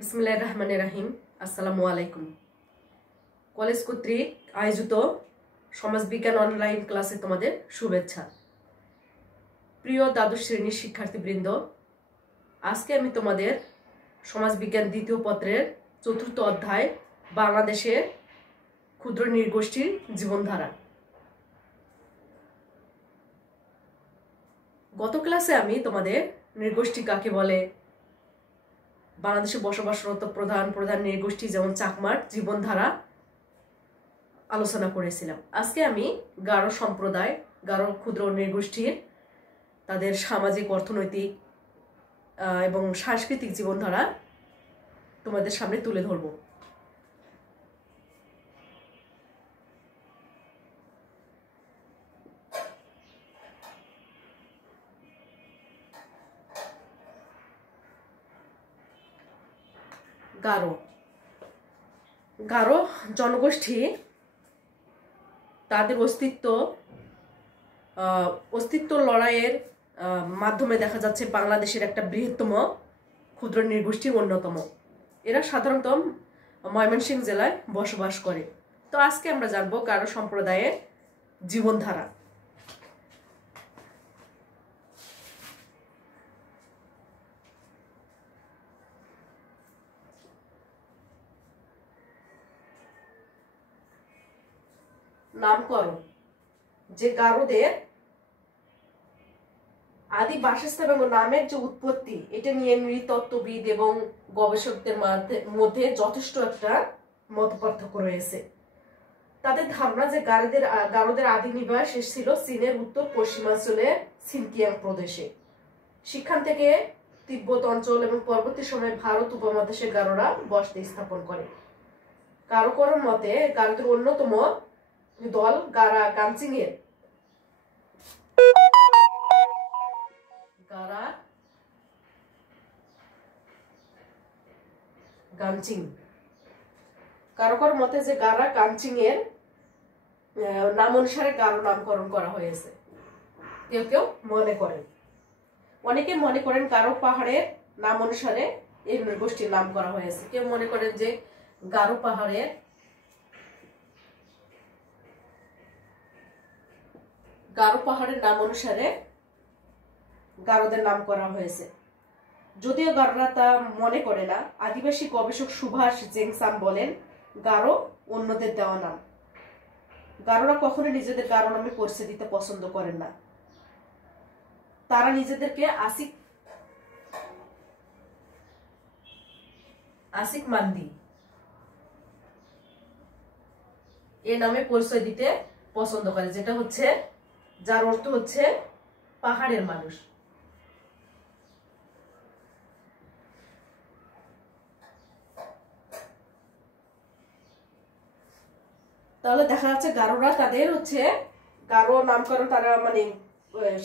বিসমিল্লাহির রহমানির রহিম। আসসালামু আলাইকুম। কলেজ কর্তৃক আয়োজিত সমাজবিজ্ঞান অনলাইন ক্লাসে তোমাদের শুভেচ্ছা। প্রিয় দ্বাদশ শ্রেণীর শিক্ষার্থীবৃন্দ, আজকে আমি তোমাদের সমাজবিজ্ঞান দ্বিতীয় পত্রের চতুর্থ অধ্যায় বাংলাদেশের ক্ষুদ্র নৃগোষ্ঠীর জীবনধারা। গত ক্লাসে আমি তোমাদের নৃগোষ্ঠী কাকে বলে, বাংলাদেশে বসবাসরত প্রধান নৃগোষ্ঠী যেমন চাকমার জীবনধারা আলোচনা করেছিলাম। আজকে আমি গারো সম্প্রদায়, গারো ক্ষুদ্র নৃগোষ্ঠীর তাদের সামাজিক, অর্থনৈতিক এবং সাংস্কৃতিক জীবনধারা তোমাদের সামনে তুলে ধরব। গারো জনগোষ্ঠী তাদের অস্তিত্ব লড়াইয়ের মাধ্যমে দেখা যাচ্ছে বাংলাদেশের একটা বৃহত্তম ক্ষুদ্র নৃগোষ্ঠীর অন্যতম। এরা সাধারণত ময়মনসিংহ জেলায় বসবাস করে। তো আজকে আমরা জানবো গারো সম্প্রদায়ের জীবনধারা। নামকরণ, যে গারোদের আদি বাসস্থান এবং নামের যে উৎপত্তি, এটা নিয়ে নৃতত্ত্ববিদ এবং গবেষকদের মধ্যে যথেষ্ট একটা মতপার্থক্য রয়েছে। তাদের ধারণা যে গারোদের আদি নিবাস ছিল চীনের উত্তর পশ্চিমাঞ্চলের সিনকিয়াং প্রদেশে। সেখান থেকে তিব্বত অঞ্চল এবং পরবর্তী সময়ে ভারত উপমহাদেশে গারোরা বসতি স্থাপন করে। কারো মতে গারোদের অন্যতম দল গারা গানচিং এর কারো মতে যে গারা গানচিং এর নাম অনুসারে গারো নামকরণ করা হয়েছে। কেউ কেউ মনে করেন, অনেকে মনে করেন গারো পাহাড়ের নাম অনুসারে এই নৃগোষ্ঠীর নাম করা হয়েছে। কেউ মনে করেন যে গারো পাহাড়ের নাম অনুসারে গারোদের নাম করা হয়েছে। যদিও গারোরা তা মনে করে না। আদিবাসী গবেষক সুভাষ জেংসাম বলেন, গারো অন্যদের দেওয়া নাম। গারোরা কখনো নিজেদের গারো নামে পরিচয় দিতে পছন্দ করেন না। তারা নিজেদেরকে আসিক মান্দি এ নামে পরিচয় দিতে পছন্দ করে, যেটা হচ্ছে, যার অর্থ হচ্ছে পাহাড়ের মানুষ। তাহলে দেখা যাচ্ছে গারোরা তাদের গারো নামকরণ তারা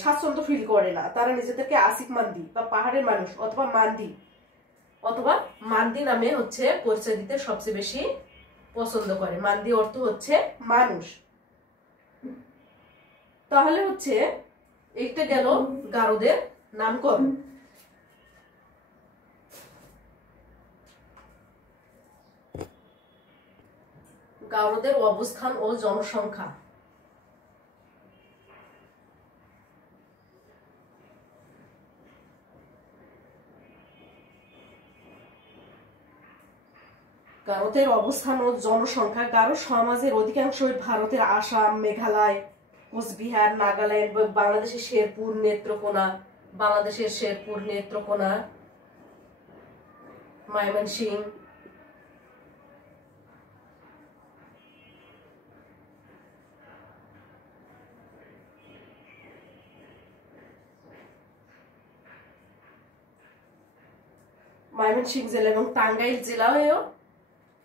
স্বাচ্ছন্দ্য ফিল করে না। তারা নিজেদেরকে আসিক মান্দি বা পাহাড়ের মানুষ অথবা মান্দি নামে পরিচয় দিতে সবচেয়ে বেশি পছন্দ করে। মান্দি অর্থ হচ্ছে মানুষ। তাহলে এইটা গেল গারোদের নামকরণ। গারোদের অবস্থান ও জনসংখ্যা। গারোদের অবস্থান ও জনসংখ্যা। গারো সমাজের অধিকাংশই ভারতের আসাম, মেঘালয়, কোচবিহার, নাগাল্যান্ড, বাংলাদেশের শেরপুর, নেত্রকোনা, ময়মনসিংহ, জেলা এবং টাঙ্গাইল জেলায়ও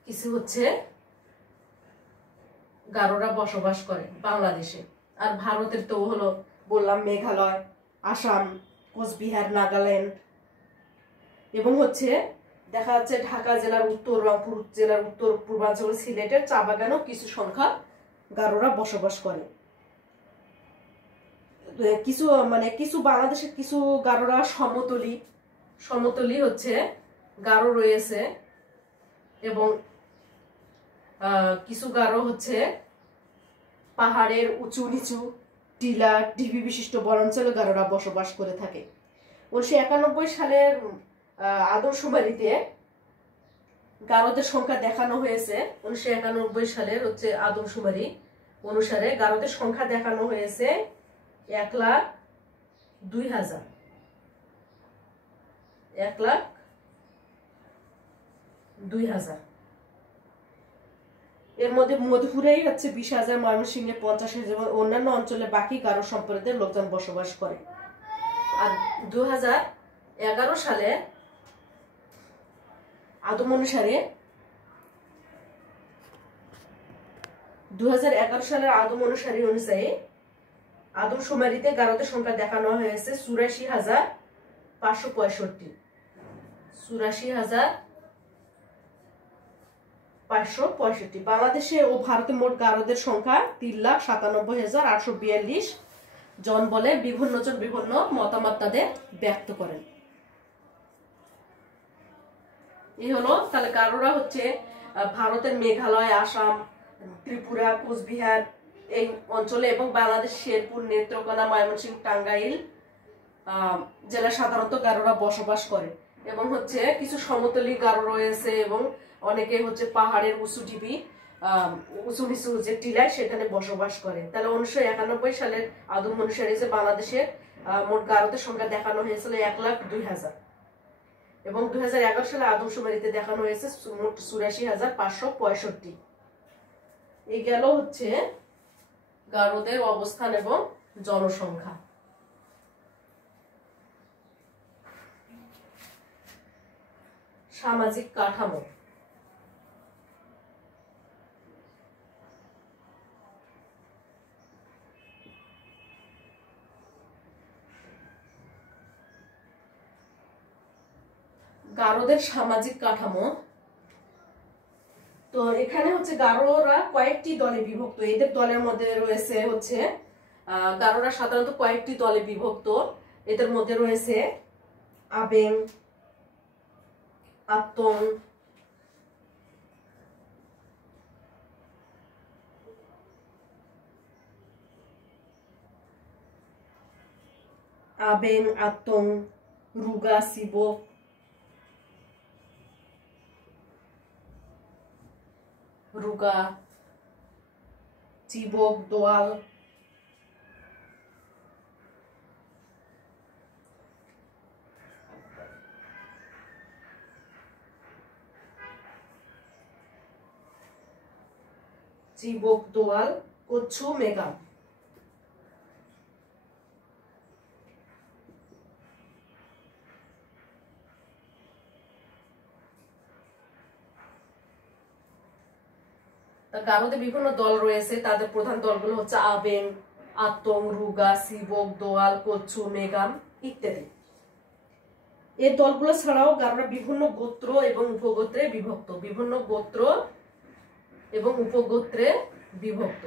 কিছু গারোরা বসবাস করে বাংলাদেশে। আর ভারতের তো বললাম মেঘালয়, আসাম, কোচবিহার, নাগাল্যান্ড এবং দেখা যাচ্ছে ঢাকা জেলার উত্তর, রংপুর জেলার উত্তর পূর্বাঞ্চল, সিলেটের চা বাগানেও কিছু সংখ্যা গারোরা বসবাস করে। কিছু বাংলাদেশের কিছু গারোরা সমতলী গারো রয়েছে এবং কিছু গারো হচ্ছে পাহাড়ের উঁচু নিচু টিলা ঢিবি বিশিষ্ট বনাঞ্চলে গারোরা বসবাস করে থাকে। 1991 সালের আদমশুমারিতে গারোদের সংখ্যা দেখানো হয়েছে। 1991 সালের হচ্ছে আদমশুমারি অনুসারে গারোদের সংখ্যা দেখানো হয়েছে 1,02,000। 1,02,000। এর মধ্যে মধুপুরেই হচ্ছে 20,000, ময়মনসিংহে 50,000 এবং অন্যান্য অঞ্চলে বাকি গারো সম্প্রদায়ের লোকজন বসবাস করে। আর 2011 সালে আদম অনুসারে 2011 সালের আদম অনুসারী অনুযায়ী আদমশুমারিতে গারোদের সংখ্যা দেখানো হয়েছে 84,565। 84,565। বাংলাদেশে ও ভারতে মোট গারোদের সংখ্যা 3,97,842 জন বলে বিভিন্ন জন বিভিন্ন মতামত তাদের ব্যক্ত করেন। এই হলো তাহলে গারোরা হচ্ছে ভারতের মেঘালয়, আসাম, ত্রিপুরা, কোচবিহার এই অঞ্চলে এবং বাংলাদেশ শেরপুর, নেত্রকোনা, ময়মনসিংহ, টাঙ্গাইল জেলা সাধারণত গারোরা বসবাস করে এবং হচ্ছে কিছু সমতলী গারো রয়েছে এবং অনেকে হচ্ছে পাহাড়ের উঁচু ঢিবি উঁচু নিচু যে টিলায় সেখানে বসবাস করে। তাহলে 1991 সালের আদম অনুসারে যে বাংলাদেশের মোট গারোদের সংখ্যা দেখানো হয়েছিল 1,02,000 এবং 2011 সালে আদমশুমারিতে দেখানো হয়েছে মোট 84,565। এই গেল হচ্ছে গারোদের অবস্থান এবং জনসংখ্যা। সামাজিক কাঠামো। গারোদের সামাজিক কাঠামো। তো এখানে হচ্ছে গারোরা কয়েকটি দলে বিভক্ত। এদের দলের মধ্যে রয়েছে হচ্ছে গারোরা সাধারণত কয়েকটি দলে বিভক্ত। এদের মধ্যে রয়েছে আবেং, আত্তং, রুগা, শিবক, চিবক, দোয়াল, কচ্ছু, মেঘাম। গারোতে বিভিন্ন দল রয়েছে। তাদের প্রধান দলগুলো হচ্ছে আবেং, আত্তং, রুগা, শিবক, দোয়াল, কচ্ছু, মেঘাম ইত্যাদি। এই দলগুলো ছাড়াও গারোরা বিভিন্ন গোত্র এবং উপগোত্রে বিভক্ত। বিভিন্ন গোত্র এবং উপগোত্রে বিভক্ত।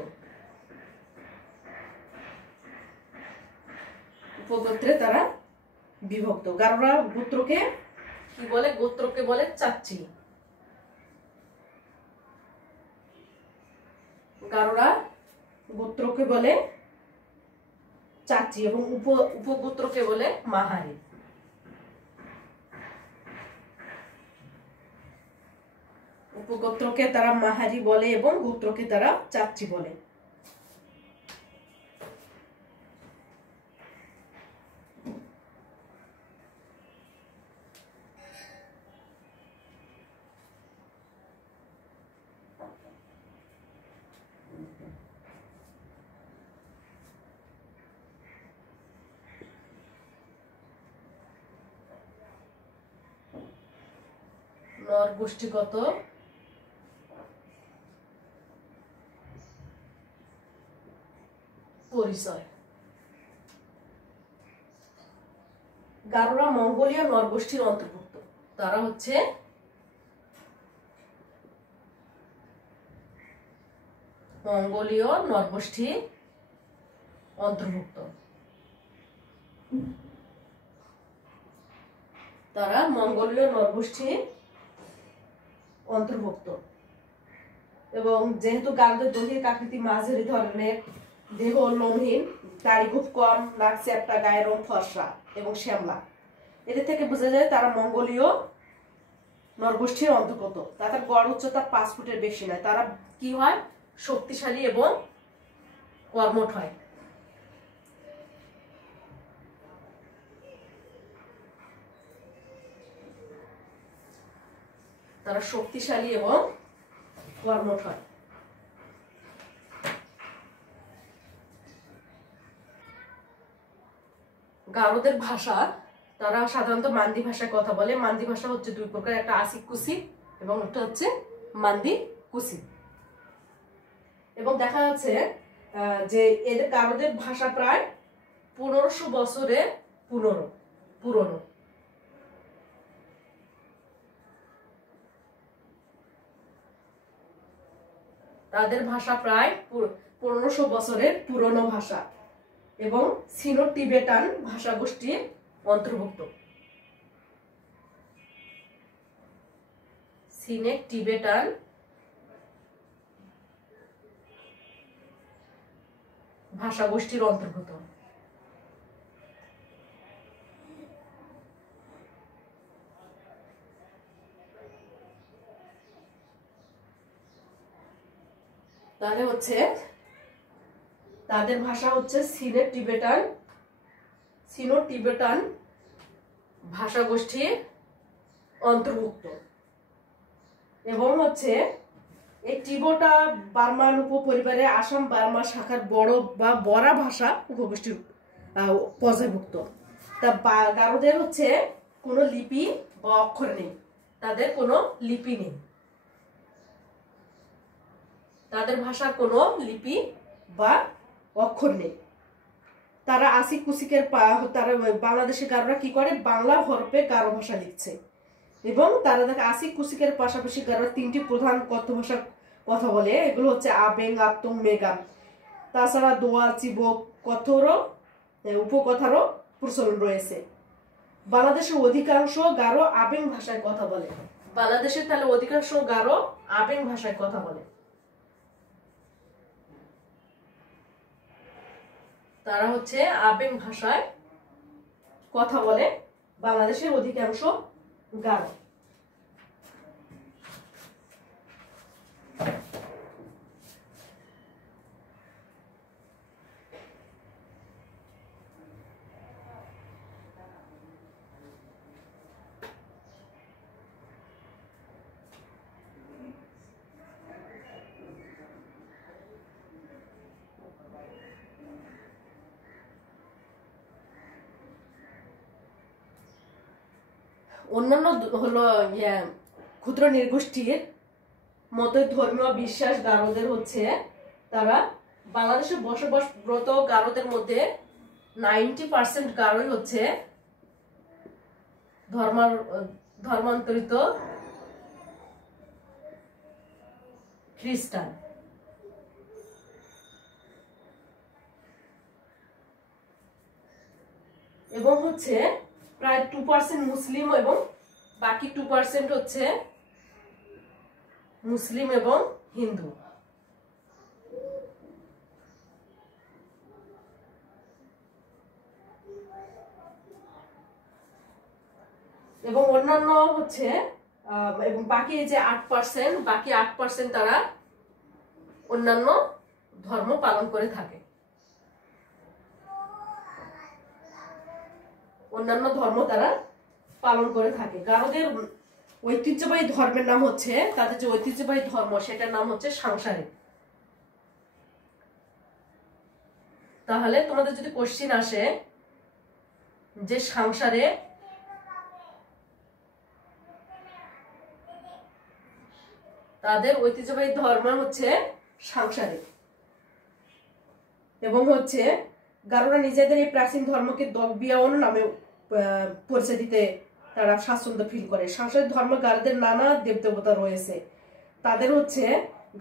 উপগোত্রে তারা বিভক্ত। গারোরা গোত্রকে কি বলে? গোত্রকে বলে চাচ্চি। গারোরা গোত্রকে বলে চাচি এবং উপগোত্রকে বলে মাহারি। উপগোত্রকে তারা মাহারি বলে এবং গোত্রকে তারা চাচি বলে। নরগোষ্ঠীগত পরিচয়। গারোরা মঙ্গোলীয় নরগোষ্ঠীর অন্তর্ভুক্ত। তারা হচ্ছে মঙ্গোলীয় নরগোষ্ঠীর অন্তর্ভুক্ত। তারা মঙ্গোলীয় নরগোষ্ঠী অন্তর্ভুক্ত। এবং যেহেতু গারোদের দৈহিক আকৃতি মাঝারি ধরনের, দেহ লোমহীন, দাড়ি খুব কম, নাক চ্যাপ্টা, গায়ের রং ফর্সা এবং শ্যামলা, এদের থেকে বোঝা যায় তারা মঙ্গোলীয় নরগোষ্ঠীর অন্তর্গত। তাদের গড় উচ্চতা 5 ফুটের বেশি নয়। তারা কি হয়? শক্তিশালী এবং কর্মঠ হয়। তারা শক্তিশালী এবং কর্মঠ হয়। গারোদের ভাষা, তারা সাধারণত মান্দি ভাষায় কথা বলে। মান্দি ভাষা হচ্ছে 2 প্রকার, একটা আসিক কুসি এবং একটা হচ্ছে মান্দি কুসি। এবং দেখা যাচ্ছে যে এদের গারোদের ভাষা প্রায় 1500 বছরের পুরনো। তাদের ভাষা প্রায় 1500 বছরের পুরনো ভাষা এবং সিনো টিবেটান ভাষা গোষ্ঠীর অন্তর্ভুক্ত। সিনে টিবেটান ভাষা গোষ্ঠীর অন্তর্গত। তাহলে হচ্ছে তাদের ভাষা হচ্ছে সিনো টিবেটান ভাষা গোষ্ঠীর অন্তর্ভুক্ত। এবং হচ্ছে এই টিবোটা বার্মান উপপরিবারে আসাম বার্মা শাখার বড়া ভাষা উপগোষ্ঠীর পর্যায়ভুক্ত। তা গারোদের হচ্ছে কোনো লিপি বা অক্ষর নেই। তাদের কোনো লিপি নেই। তাদের ভাষার কোনো লিপি বা অক্ষর নেই। তারা আসিক কুসিকের তারা বাংলাদেশে গারোরা কি করে? বাংলা হরফে গারো ভাষা লিখছে। এবং তারা দেখে আসিক কুসিকের পাশাপাশি গারোরা 3টি প্রধান কথ্য ভাষা কথা বলে। এগুলো হচ্ছে আবেং, আত্তং, মেগাম। তাছাড়া দোয়াল, চিবক, কথরও উপকথারও প্রচলন রয়েছে। বাংলাদেশের অধিকাংশ গারো আবেং ভাষায় কথা বলে। বাংলাদেশের তাহলে অধিকাংশ গারো আবেং ভাষায় কথা বলে। তারা হচ্ছে আবেং ভাষায় কথা বলে, বাংলাদেশের অধিকাংশ গারো। অন্যান্য হলো ক্ষুদ্র নৃগোষ্ঠীর মতো ধর্মীয় বিশ্বাস গারোদের হচ্ছে, তারা বাংলাদেশে বসবাসরত গারোদের মধ্যে 90% গারোই হচ্ছে ধর্মান্তরিত খ্রিস্টান। এবং হচ্ছে প্রায় 2% মুসলিম এবং বাকি 2% হচ্ছে মুসলিম এবং হিন্দু। এবং অন্যান্য হচ্ছে এবং বাকি যে 8% তারা অন্যান্য ধর্ম পালন করে থাকে। অন্যান্য ধর্ম তারা পালন করে থাকে। গারোদের ঐতিহ্যবাহী ধর্মের নাম হচ্ছে, তাদের যে ঐতিহ্যবাহী ধর্ম সেটার নাম হচ্ছে সাংসারিক। তাহলে তোমাদের যদি কোশ্চিন আসে যে সংসারে তাদের ঐতিহ্যবাহী ধর্ম হচ্ছে সাংসারিক। এবং হচ্ছে গারোরা নিজেদের এই প্রাচীন ধর্মকে দগবিয়াওন নামে পরিচয় দিতে তারা স্বাচ্ছন্দ্য ফিল করে। সাংসারিক ধর্ম গারোদের নানা দেবদেবতা রয়েছে। তাদের হচ্ছে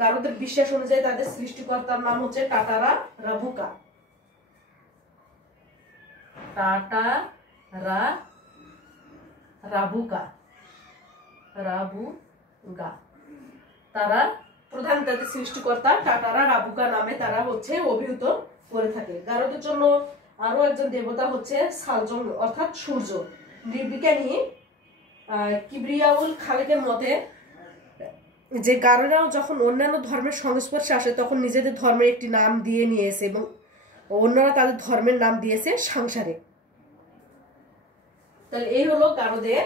গারোদের বিশ্বাস অনুযায়ী তাদের সৃষ্টিকর্তার নাম হচ্ছে টাটারা রাভুকা। টাটারা রাবুকা, রাবুগা। তারা প্রধান তাদের সৃষ্টিকর্তা টাটারা রাবুকা নামে তারা হচ্ছে অভিহিত করে থাকে। গারোদের জন্য আরো একজন দেবতা হচ্ছে সালজং অর্থাৎ সূর্য। নৃবিজ্ঞানী কিবরিয়াউল খালেকের মতে যে গারোরাও যখন অন্যান্য ধর্মের সংস্পর্শে আসে তখন নিজেদের ধর্মের একটি নাম দিয়ে নিয়েছে এবং অন্যরা তাদের ধর্মের নাম দিয়েছে সাংসারিক। তাহলে এই হলো গারোদের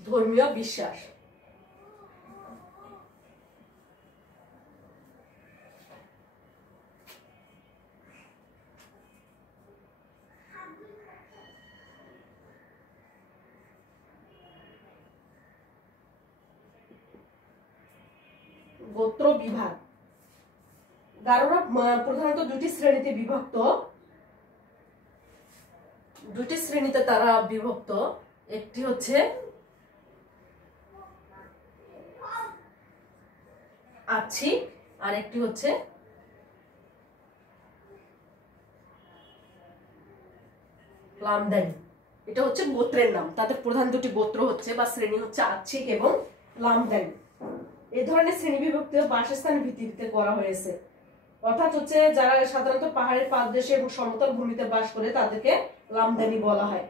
ধর্মীয় বিশ্বাস। গোত্র বিভাগ। গারোরা প্রধানত দুটি শ্রেণীতে বিভক্ত। দুটি শ্রেণীতে তারা বিভক্ত। একটি হচ্ছে আচ্ছিক আর একটি হচ্ছে লামদানি। এটা হচ্ছে গোত্রের নাম। তাদের প্রধান দুটি গোত্র হচ্ছে বা শ্রেণী হচ্ছে আচ্ছিক এবং লামদানি। এই ধরনের শ্রেণী বিভক্তি বাসস্থানের ভিত্তিতে করা হয়েছে। অর্থাৎ হচ্ছে যারা সাধারণত পাহাড়ের পাদদেশে এবং সমতল ভূমিতে বাস করে তাদেরকে লামদানি বলা হয়।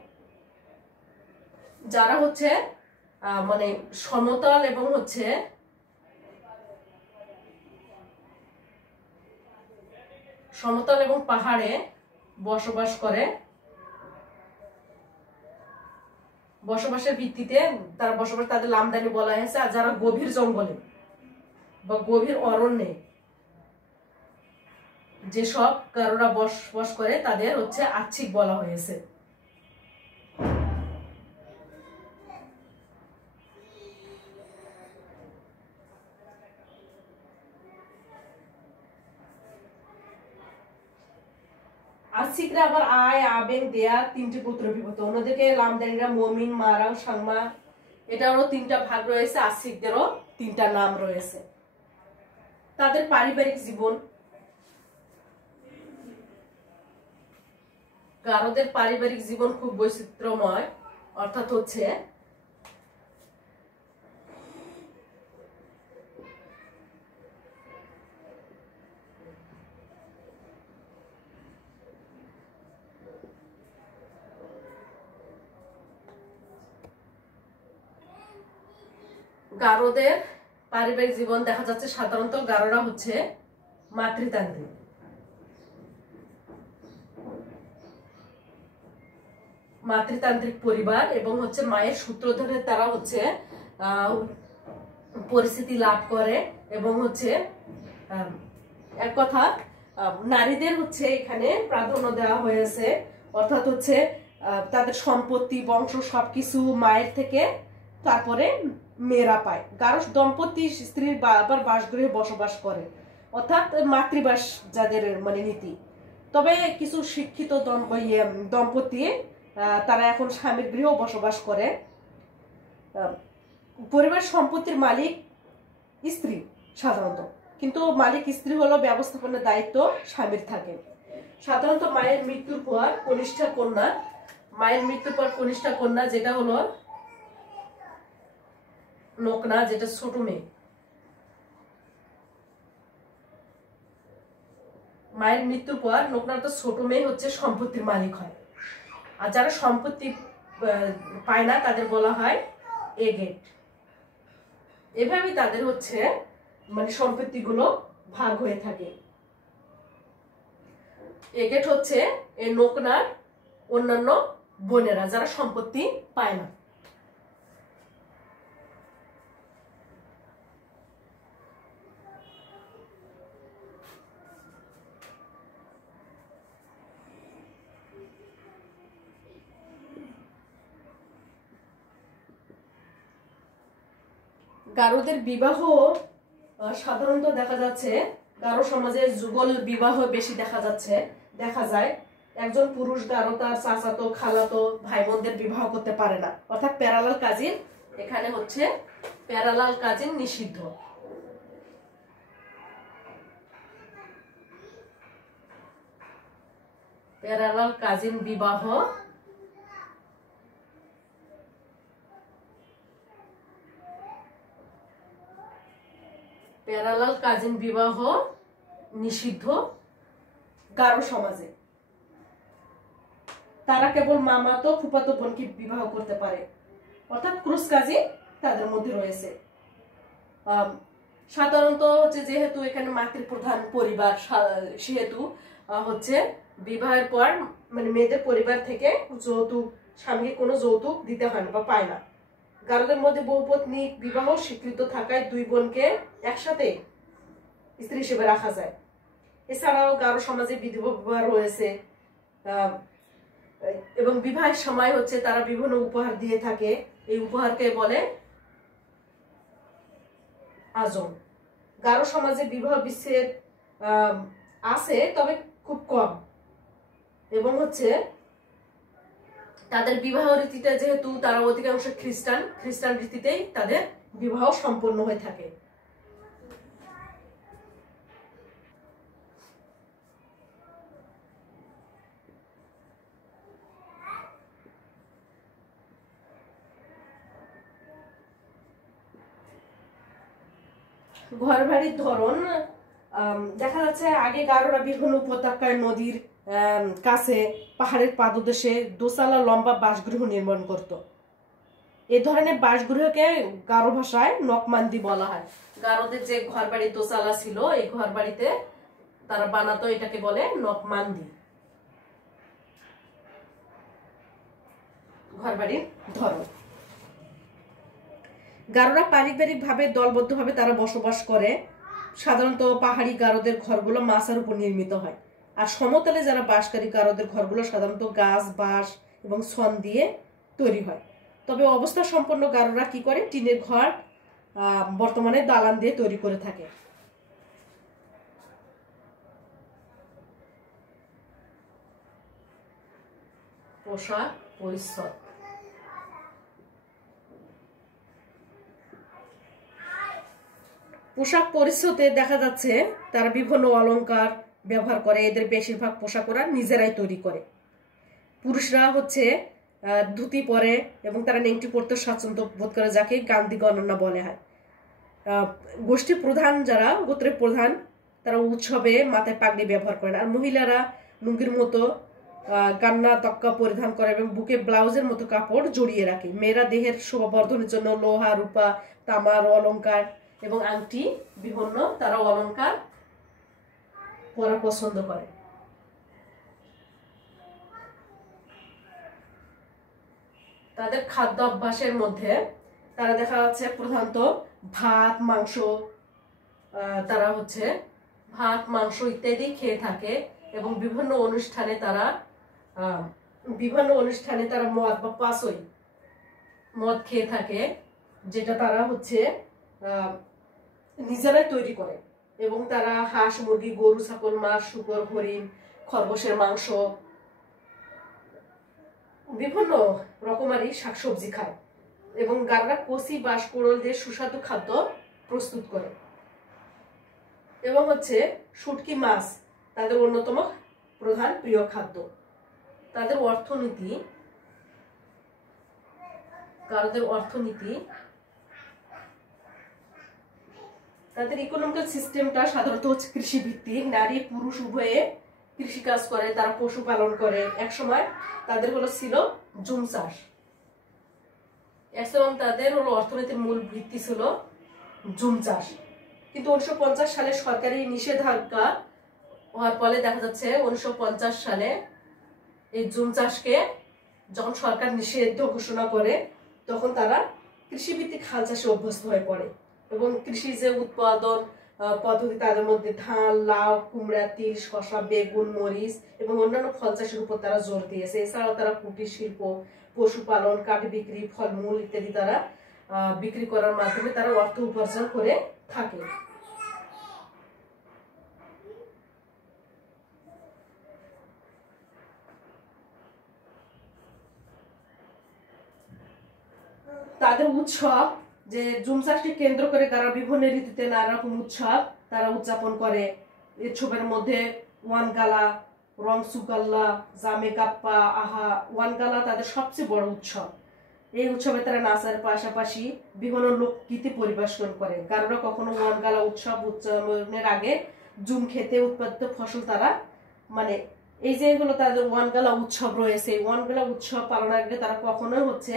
যারা হচ্ছে মানে সমতল এবং হচ্ছে পাহাড়ে বসবাস করে, বসবাসের ভিত্তিতে তারা বসবাস তাদের লামদানি বলা হয়েছে। আর যারা গভীর জঙ্গলে বা গভীর অরণ্যে যেসব গারোরা বসবাস করে তাদের হচ্ছে আচ্ছিক বলা হয়েছে। আচ্ছিকরা আবার আয়, আবেং, দেয়া তিনটি গোত্র বিভক্ত। অন্যদিকে লামদানিরা মমিন, মারাং, সাংমা এটারও তিনটা ভাগ রয়েছে। আচ্ছিকদেরও তিনটা নাম রয়েছে। তাদের পারিবারিক জীবন। গারোদের পারিবারিক জীবন খুব বৈচিত্র্যময়। অর্থাৎ হচ্ছে গারোদের পারিবারিক জীবন দেখা যাচ্ছে সাধারণত গারোরা হচ্ছে মাতৃতান্ত্রিক। মাতৃতান্ত্রিক পরিবার এবং হচ্ছে মায়ের সূত্র ধরে তারা হচ্ছে পরিস্থিতি লাভ করে এবং হচ্ছে এক কথা নারীদের হচ্ছে এখানে প্রাধান্য দেওয়া হয়েছে। অর্থাৎ হচ্ছে তাদের সম্পত্তি, বংশ সবকিছু মায়ের থেকে তারপরে মেয়েরা পায়। গারো দম্পতি স্ত্রীর আবার বাসগৃহে বসবাস করে, অর্থাৎ মাতৃবাস যাদের মানে নীতি। তবে কিছু শিক্ষিত দম্পতি তারা এখন স্বামীর গৃহেও বসবাস করে। পরিবার সম্পত্তির মালিক স্ত্রী সাধারণত, কিন্তু মালিক স্ত্রী হলো ব্যবস্থাপনার দায়িত্ব স্বামীর থাকে। সাধারণত মায়ের মৃত্যুর পর কনিষ্ঠা কন্যা যেটা হলো নোকনা, যেটা ছোট মেয়ে, মায়ের মৃত্যুর পর নোকনার তো ছোট মেয়ে হচ্ছে সম্পত্তির মালিক হয়। আর যারা সম্পত্তি পায় না তাদের বলা হয় এগেট। এভাবেই তাদের হচ্ছে মানে সম্পত্তিগুলো ভাগ হয়ে থাকে। এগেট হচ্ছে এই নোকনার অন্যান্য বোনেরা যারা সম্পত্তি পায় না। গারোদের বিবাহ সাধারণত দেখা যাচ্ছে গারো সমাজে যুগল বিবাহ বেশি দেখা যায়। একজন পুরুষ গারো তার চাচাতো, খালাতো ভাই বোনদের বিবাহ করতে পারে না। অর্থাৎ প্যারালাল কাজিন এখানে হচ্ছে প্যারালাল কাজিন নিষিদ্ধ। প্যারালাল কাজিন বিবাহ প্যারালাল কাজিন বিবাহ নিষিদ্ধ গারো সমাজে। তারা কেবল মামাতো ফুফাতো বোনকে বিবাহ করতে পারে, অর্থাৎ ক্রস কাজিন তাদের মধ্যে রয়েছে। সাধারণত হচ্ছে যেহেতু এখানে মাতৃপ্রধান পরিবার, সেহেতু হচ্ছে বিবাহের পর মানে মেয়েদের পরিবার থেকে যৌতুক, স্বামীকে কোনো যৌতুক দিতে হয় না বা পায় না। গারোদের মধ্যে বহুপত্নী বিবাহ স্বীকৃত থাকায় দুই বোনকে একসাথে স্ত্রী হিসেবে রাখা যায়। এছাড়াও গারো সমাজে বিধবা বিবাহ রয়েছে এবং বিবাহের সময় হচ্ছে তারা বিভিন্ন উপহার দিয়ে থাকে। এই উপহারকে বলে আজম। গারো সমাজে বিবাহ বিচ্ছেদ আছে, তবে খুব কম, এবং হচ্ছে তাদের বিবাহ রীতিটা যেহেতু তারা অধিকাংশ খ্রিস্টান রীতিতেই তাদের বিবাহ সম্পন্ন হয়ে থাকে। ঘর বাড়ির ধরন দেখা যাচ্ছে আগে গারোরা বিভিন্ন উপত্যকায় নদীর কাছে পাহাড়ের পাদদেশে দোতলা লম্বা বাসগৃহ নির্মাণ করত। এ ধরনের বাসগৃহকে গারো ভাষায় নকমান্দি বলা হয়। গারোদের যে ঘর বাড়ি দোতলা ছিল, এই ঘর বাড়িতে তারা বানাতো, এটাকে বলে নকমান্দি। ঘর বাড়ির ধরন। গারোরা পারিবারিক ভাবে দলবদ্ধ ভাবে তারা বসবাস করে। সাধারণত পাহাড়ি গারোদের ঘরগুলো মাচার উপর নির্মিত হয়, আর সমতলে যারা বাসকারী গারোদের ঘরগুলো সাধারণত গাছ, বাঁশ এবং ছন দিয়ে তৈরি হয়। তবে অবস্থা সম্পন্ন গারোরা কি করে, টিনের ঘর বর্তমানে দালান দিয়ে তৈরি করে থাকে। পোশাক পরিচ্ছদ। পোশাক পরিচ্ছদে দেখা যাচ্ছে তারা বিভিন্ন অলংকার ব্যবহার করে। এদের বেশিরভাগ পোশাক ওরা নিজেরাই তৈরি করে। পুরুষরা হচ্ছে ধুতি পরে এবং তারা নেংটি পরতে স্বাচ্ছন্দ্য বোধ করে, যাকে গান্ধী গণনা বলে হয়। গোষ্ঠী প্রধান যারা, গোত্রের প্রধান, তারা উৎসবে মাথায় পাগড়ি ব্যবহার করেন। আর মহিলারা লুঙ্গির মতো গান্না তক্কা পরিধান করে এবং বুকে ব্লাউজের মতো কাপড় জড়িয়ে রাখে। মেয়েরা দেহের শোভাবর্ধনের জন্য লোহা, রূপা, তামার অলংকার এবং আংটি, বিভিন্ন তারা অলংকার পরা পছন্দ করে। তাদের খাদ্য অভ্যাসের মধ্যে তারা দেখা যাচ্ছে প্রধানত ভাত, মাংস, তারা হচ্ছে ভাত, মাংস ইত্যাদি খেয়ে থাকে এবং বিভিন্ন অনুষ্ঠানে তারা মদ বা পাসই মদ খেয়ে থাকে, যেটা তারা হচ্ছে নিজেরাই তৈরি করে। এবং তারা হাঁস, মুরগি, গরু, ছাগল, মাছ, শূকর, হরিণ, খরগোশের মাংস, বিভিন্ন রকমারি শাকসবজি খায়। এবং গারোরা কচি বাঁশকুড়োল দিয়ে সুস্বাদু খাদ্য প্রস্তুত করে। এবং হচ্ছে শুটকি মাছ তাদের অন্যতম প্রধান প্রিয় খাদ্য। তাদের অর্থনীতি, তাদের ইকোনমিক্যাল সিস্টেমটা সাধারণত হচ্ছে কৃষি ভিত্তিক। নারী পুরুষ উভয়ে কৃষিকাজ করে, তারা পশুপালন করে। একসময় তাদের ছিল জুম চাষ। এবং তাদের অর্থনীতির মূল ভিত্তি ছিল জুম চাষ। কিন্তু 1950 সালে সরকারি নিষেধাজ্ঞা হওয়ার ফলে দেখা যাচ্ছে 1950 সালে এই জুম চাষকে যখন সরকার নিষিদ্ধ ঘোষণা করে, তখন তারা কৃষিভিত্তিক হাল চাষে অভ্যস্ত হয়ে পড়ে। এবং কৃষি যে উৎপাদন পদ্ধতি, তাদের মধ্যে ধান, লাউ, কুমড়া, তিল, শসা, বেগুন, মরিচ এবং অন্যান্য ফল চাষের উপর তারা জোর দিয়েছে। এছাড়াও তারা কুটির শিল্প, পশুপালন, কাঠ বিক্রি, ফলমূল ইত্যাদি তারা বিক্রি করার মাধ্যমে তারা অর্থ উপার্জন করে থাকে। তাদের উৎসব, যে জুম চাষকে কেন্দ্র করে তারা বিভিন্ন ঋতুতে নানা রকম উৎসব তারা উদযাপন করে। উৎসবের মধ্যে ওয়ানগালা, রংসুকাল্লা, জামে কাপ্পা, আহা। ওয়ানগালা তাদের সবচেয়ে বড় উৎসব। এই উৎসবে তারা নাচার পাশাপাশি বিভিন্ন লোকগীতি পরিবেশন করে। গারোরা কখনো ওয়ানগালা উৎসব উদযাপনের আগে জুম খেতে উৎপাদিত ফসল তারা মানে এই যে এগুলো তাদের ওয়ানগালা উৎসব রয়েছে, ওয়ানগালা উৎসব পালনের আগে তারা কখনোই হচ্ছে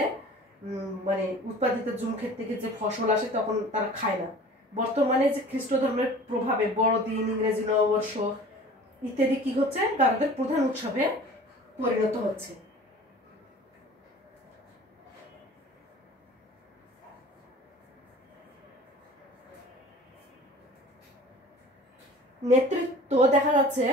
মানে উৎপাদিত জুম ক্ষেত থেকে যে ফসল আসে তখন তারা খায় না। বর্তমানে যে খ্রিস্ট ধর্মের প্রভাবে বড়দিন, ইংরেজি নববর্ষ ইত্যাদি কি হচ্ছে গারোদের প্রধান উৎসবে পরিণত হচ্ছে। নেতৃত্ব দেখা যাচ্ছে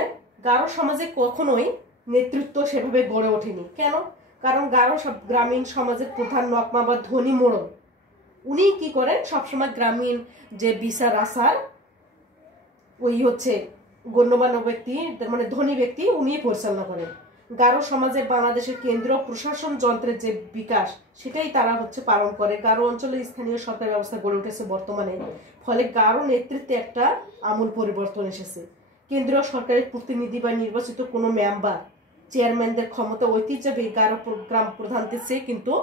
গারো সমাজে কখনোই নেতৃত্ব সেভাবে গড়ে ওঠেনি। কেন? কারণ গারো সব গ্রামীণ সমাজের প্রধান নকমা বা ধনী মোড়ল, উনি কি করেন সবসময় গ্রামীণ যে বিচার আচার ওই হচ্ছে গণ্যমান্য ব্যক্তি মানে ধনী ব্যক্তি উনি পরিচালনা করেন। গারো সমাজে বাংলাদেশের কেন্দ্রীয় প্রশাসন যন্ত্রের যে বিকাশ সেটাই তারা হচ্ছে পালন করে। গারো অঞ্চলে স্থানীয় সরকার ব্যবস্থা গড়ে উঠেছে বর্তমানে, ফলে গারো নেতৃত্বে একটা আমূল পরিবর্তন এসেছে। কেন্দ্রীয় সরকারের প্রতিনিধি বা নির্বাচিত কোনো মেম্বার চেয়ারম্যানদের ক্ষমতা ঐতিহ্যবাহী গারো গ্রাম প্রধানদের চেয়ে কিন্তু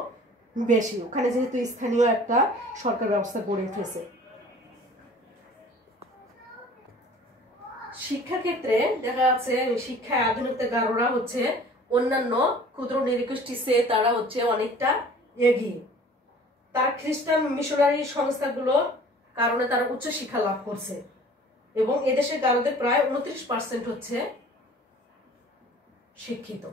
বেশি, ওখানে যেহেতু স্থানীয় একটা সরকার ব্যবস্থা গড়ে উঠেছে। শিক্ষাক্ষেত্রে দেখা যাচ্ছে শিক্ষায় আধুনিকতা গারোরা হচ্ছে অন্যান্য ক্ষুদ্র নৃগোষ্ঠীর চেয়ে তারা হচ্ছে অনেকটা এগিয়ে। তারা খ্রিস্টান মিশনারি সংস্থাগুলো কারণে তারা উচ্চ শিক্ষা লাভ করছে এবং এদেশের গারোদের প্রায় 29% হচ্ছে শিক্ষিত।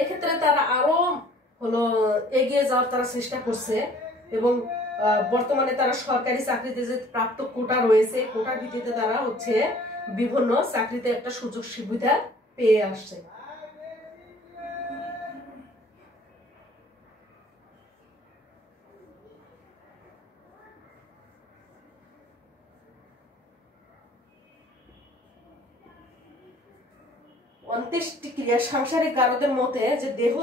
এক্ষেত্রে তারা আরো হলো এগিয়ে যাওয়ার তারা চেষ্টা করছে এবং বর্তমানে তারা সরকারি চাকরিতে যে প্রাপ্ত কোটা রয়েছে কোটার ভিত্তিতে তারা হচ্ছে বিভিন্ন চাকরিতে একটা সুযোগ সুবিধা পেয়ে আসছে। অন্ত্যেষ্টিক্রিয়া সাংসারিক গারোদের মতে যে দেহ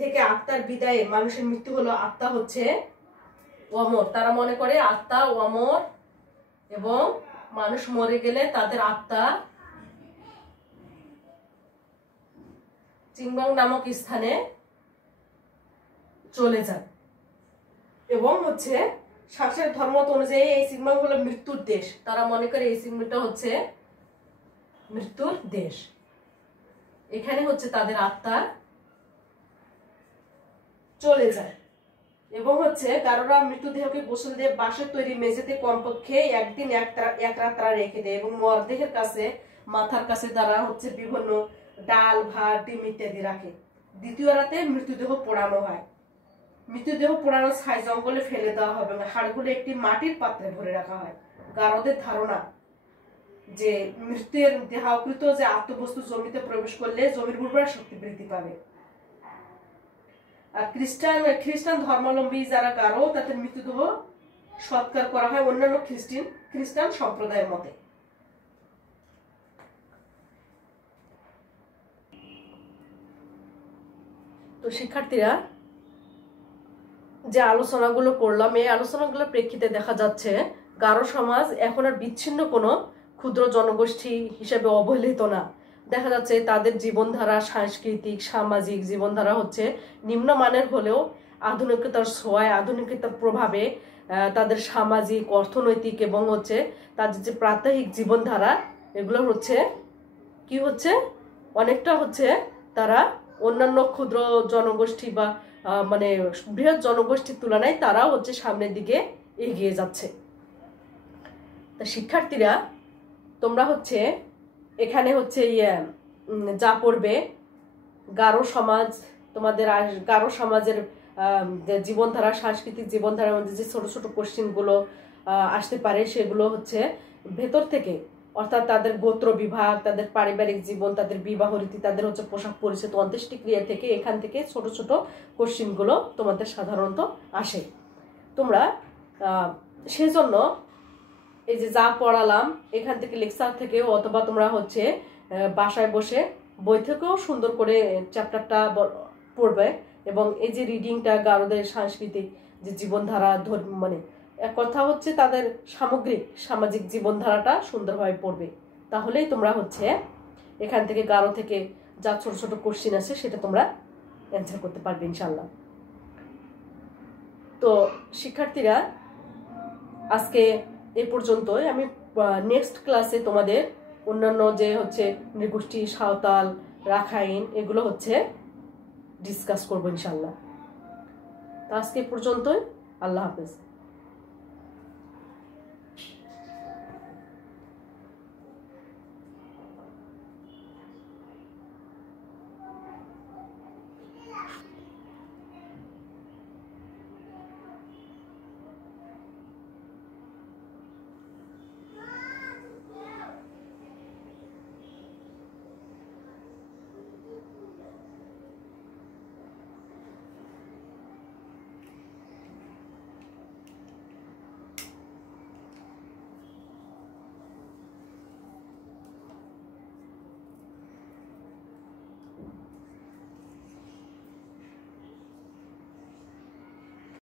থেকে আত্মার বিদায়ে মানুষের মৃত্যু হলো, আত্মা হচ্ছে অমর। তারা মনে করে আত্মা অমর এবং মানুষ মরে গেলে তাদের আত্মা চিংবাং নামক স্থানে চলে যায় এবং হচ্ছে সাংসারিক ধর্মমত অনুযায়ী এই চিংবাং হলো মৃত্যুর দেশ। তারা মনে করে এই চিংবাংটা হচ্ছে মৃত্যুর দেশ, এখানে হচ্ছে তাদের আত্মা চলে যায় এবং হচ্ছে গারোরা মৃতদেহকে গোসল দিয়ে বাঁশের তৈরি মেঝেতে কমপক্ষে একদিন এক রাত তারা রেখে দেয় এবং মরদেহের কাছে মাথার কাছে তারা হচ্ছে বিভিন্ন ডাল, ভাত, ডিম ইত্যাদি রাখে। দ্বিতীয় রাতে মৃতদেহ পোড়ানো হয়। মৃতদেহ পোড়ানো ছাই জঙ্গলে ফেলে দেওয়া হবে না, হাড়গুলো একটি মাটির পাত্রে ভরে রাখা হয়। গারোদের ধারণা যে মৃতের দেহাকৃত যে আত্মবস্তু জমিতে প্রবেশ করলে জমির উর্বরা শক্তি বৃদ্ধি পাবে। আর খ্রিস্টান ধর্মাবলম্বী যারা গারো তাদের মৃতদেহ সৎকার করা হয় অন্যান্য খ্রিস্টান সম্প্রদায়ের মতে। তো শিক্ষার্থীরা যে আলোচনাগুলো করলাম এই আলোচনাগুলোর প্রেক্ষিতে দেখা যাচ্ছে গারো সমাজ এখন আর বিচ্ছিন্ন কোনো ক্ষুদ্র জনগোষ্ঠী হিসেবে অবহেলিত না। দেখা যাচ্ছে তাদের জীবনধারা, সাংস্কৃতিক সামাজিক জীবনধারা হচ্ছে নিম্নমানের হলেও আধুনিকতার ছোঁয়ায়, আধুনিকতার প্রভাবে তাদের সামাজিক, অর্থনৈতিক এবং হচ্ছে তাদের যে প্রাত্যহিক জীবনধারা এগুলো হচ্ছে কি হচ্ছে অনেকটা হচ্ছে তারা অন্যান্য ক্ষুদ্র জনগোষ্ঠী বা মানে বৃহৎ জনগোষ্ঠীর তুলনায় তারা হচ্ছে সামনের দিকে এগিয়ে যাচ্ছে। তা শিক্ষার্থীরা তোমরা হচ্ছে এখানে হচ্ছে যা পড়বে গারো সমাজ, তোমাদের গারো সমাজের জীবনধারা, সাংস্কৃতিক জীবনধারার মধ্যে যে ছোট ছোট কোশ্চেনগুলো আসতে পারে সেগুলো হচ্ছে ভেতর থেকে, অর্থাৎ তাদের গোত্র বিভাগ, তাদের পারিবারিক জীবন, তাদের বিবাহ রীতি, তাদের হচ্ছে পোশাক পরিচ্ছদ, অন্ত্যেষ্টিক্রিয়া থেকে এখান থেকে ছোট ছোট কোশ্চেনগুলো তোমাদের সাধারণত আসে। তোমরা সেজন্য এই যে যা পড়ালাম এখান থেকে লেকচার থেকে অথবা তোমরা হচ্ছে বাসায় বসে বই থেকেও সুন্দর করে চ্যাপ্টারটা পড়বে এবং এই যে রিডিংটা গারোদের সাংস্কৃতিক যে জীবনধারা মানে এক কথা হচ্ছে তাদের সামগ্রিক সামাজিক জীবনধারাটা সুন্দরভাবে পড়বে, তাহলেই তোমরা হচ্ছে এখান থেকে গারো থেকে যা ছোট ছোট কোশ্চিন আছে সেটা তোমরা অ্যান্সার করতে পারবে ইনশাল্লাহ। তো শিক্ষার্থীরা আজকে এ পর্যন্তই। আমি নেক্সট ক্লাসে তোমাদের অন্যান্য যে হচ্ছে নৃগোষ্ঠী, সাঁওতাল, রাখাইন এগুলো হচ্ছে ডিসকাস করবো ইনশাল্লাহ। তো আজকে পর্যন্তই, আল্লাহ হাফেজ।